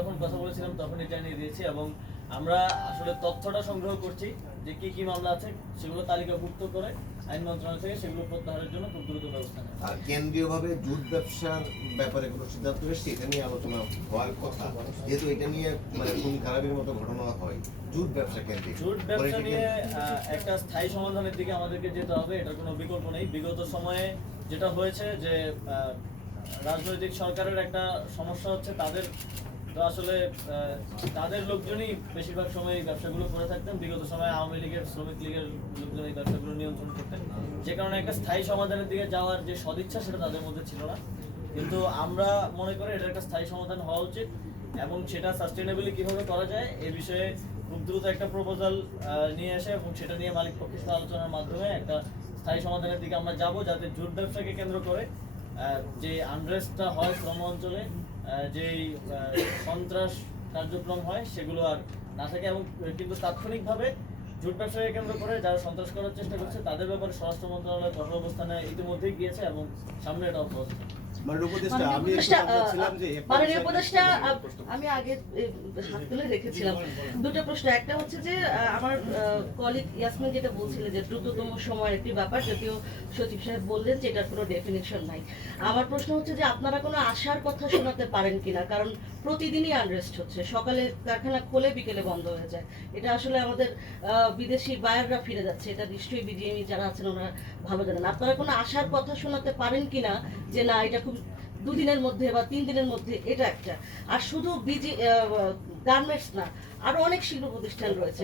যখন কথা বলেছিলাম তখনই জানিয়ে দিয়েছি এবং আমরা আসলে তথ্যটা সংগ্রহ করছি যে কি কি মামলা আছে সেগুলো তালিকাভুক্ত করে আইন মন্ত্রণালয় থেকে সেগুলো প্রত্যাহারের জন্য খুব দ্রুত ব্যবস্থা নেওয়া। আর কেন্দ্রীয়ভাবে জুট ব্যবসার ব্যাপারে কোনো সিদ্ধান্ত এসেছে, এটা নিয়ে আলোচনা হওয়ার কথা, যেহেতু এটা নিয়ে মানে খুন খারাপের মতো ঘটনা হয়। জুট ব্যবসা কেন্দ্রিক জুট ব্যবসা নিয়ে একটা স্থায়ী সমাধানের দিকে আমাদেরকে যেতে হবে, এটার কোনো বিকল্প নেই। বিগত সময়ে যেটা হয়েছে যে রাজনৈতিক সরকারের একটা সমস্যা হচ্ছে তাদের তো আসলে তাদের লোকজনই বেশিরভাগ সময় এই ব্যবসাগুলো করে থাকতেন। বিগত সময়ে আওয়ামী লীগের, শ্রমিক লীগের লোকজন এই ব্যবসাগুলো নিয়ন্ত্রণ করতেন, যে কারণে একটা স্থায়ী সমাধানের দিকে যাওয়ার যে সদিচ্ছা সেটা তাদের মধ্যে ছিল না। কিন্তু আমরা মনে করি এটা একটা স্থায়ী সমাধান হওয়া উচিত এবং সেটা সাস্টেনেবলি কিভাবে করা যায় এই বিষয়ে খুব দ্রুত একটা প্রপোজাল নিয়ে এসে এবং সেটা নিয়ে মালিক পক্ষের সাথে আলোচনার মাধ্যমে একটা স্থায়ী সমাধানের দিকে আমরা যাব, যাতে জুট ব্যবসাকে কেন্দ্র করে যে আনরেস্টটা হয় শ্রম অঞ্চলে, যেই সন্ত্রাস কার্যক্রম হয় সেগুলো আর না থাকে। এবং কিন্তু তাৎক্ষণিকভাবে জুট ব্যবসাকে কেন্দ্র করে যারা সন্ত্রাস করার চেষ্টা করছে তাদের ব্যাপারে স্বরাষ্ট্র মন্ত্রণালয় কঠোর অবস্থানে ইতিমধ্যেই গিয়েছে এবং সামনে এটা অব্যাহত। আমি আগে হাত তুলে রেখেছিলাম দুটো প্রশ্ন। একটা হচ্ছে যে আমার কলিগ ইয়াসমিন যেটা বলছিলেন যে দ্রুততম সময়ের একটি ব্যাপার, যদিও সচিব সাহেব বললেন যে এটার কোনো ডেফিনিশন নাই। আমার প্রশ্ন হচ্ছে যে আপনারা কোনো আশার কথা শোনাতে পারেন কিনা, কারণ প্রতিদিনই আনরেস্ট হচ্ছে, সকালে কারখানা খোলে বিকেলে বন্ধ হয়ে যায়। এটা আসলে আমাদের বিদেশি বায়াররা ফিরে যাচ্ছে, এটা নিশ্চয়ই বিজিএমই যারা আছেন ওনারা ভালো জানেন। আপনারা কোনো আশার কথা শোনাতে পারেন কিনা যে না এটা খুব দুদিনের মধ্যে বা 3 দিনের মধ্যে, এটা একটা। আর শুধু গার্মেন্টস না, আরো অনেক শিল্প প্রতিষ্ঠান রয়েছে।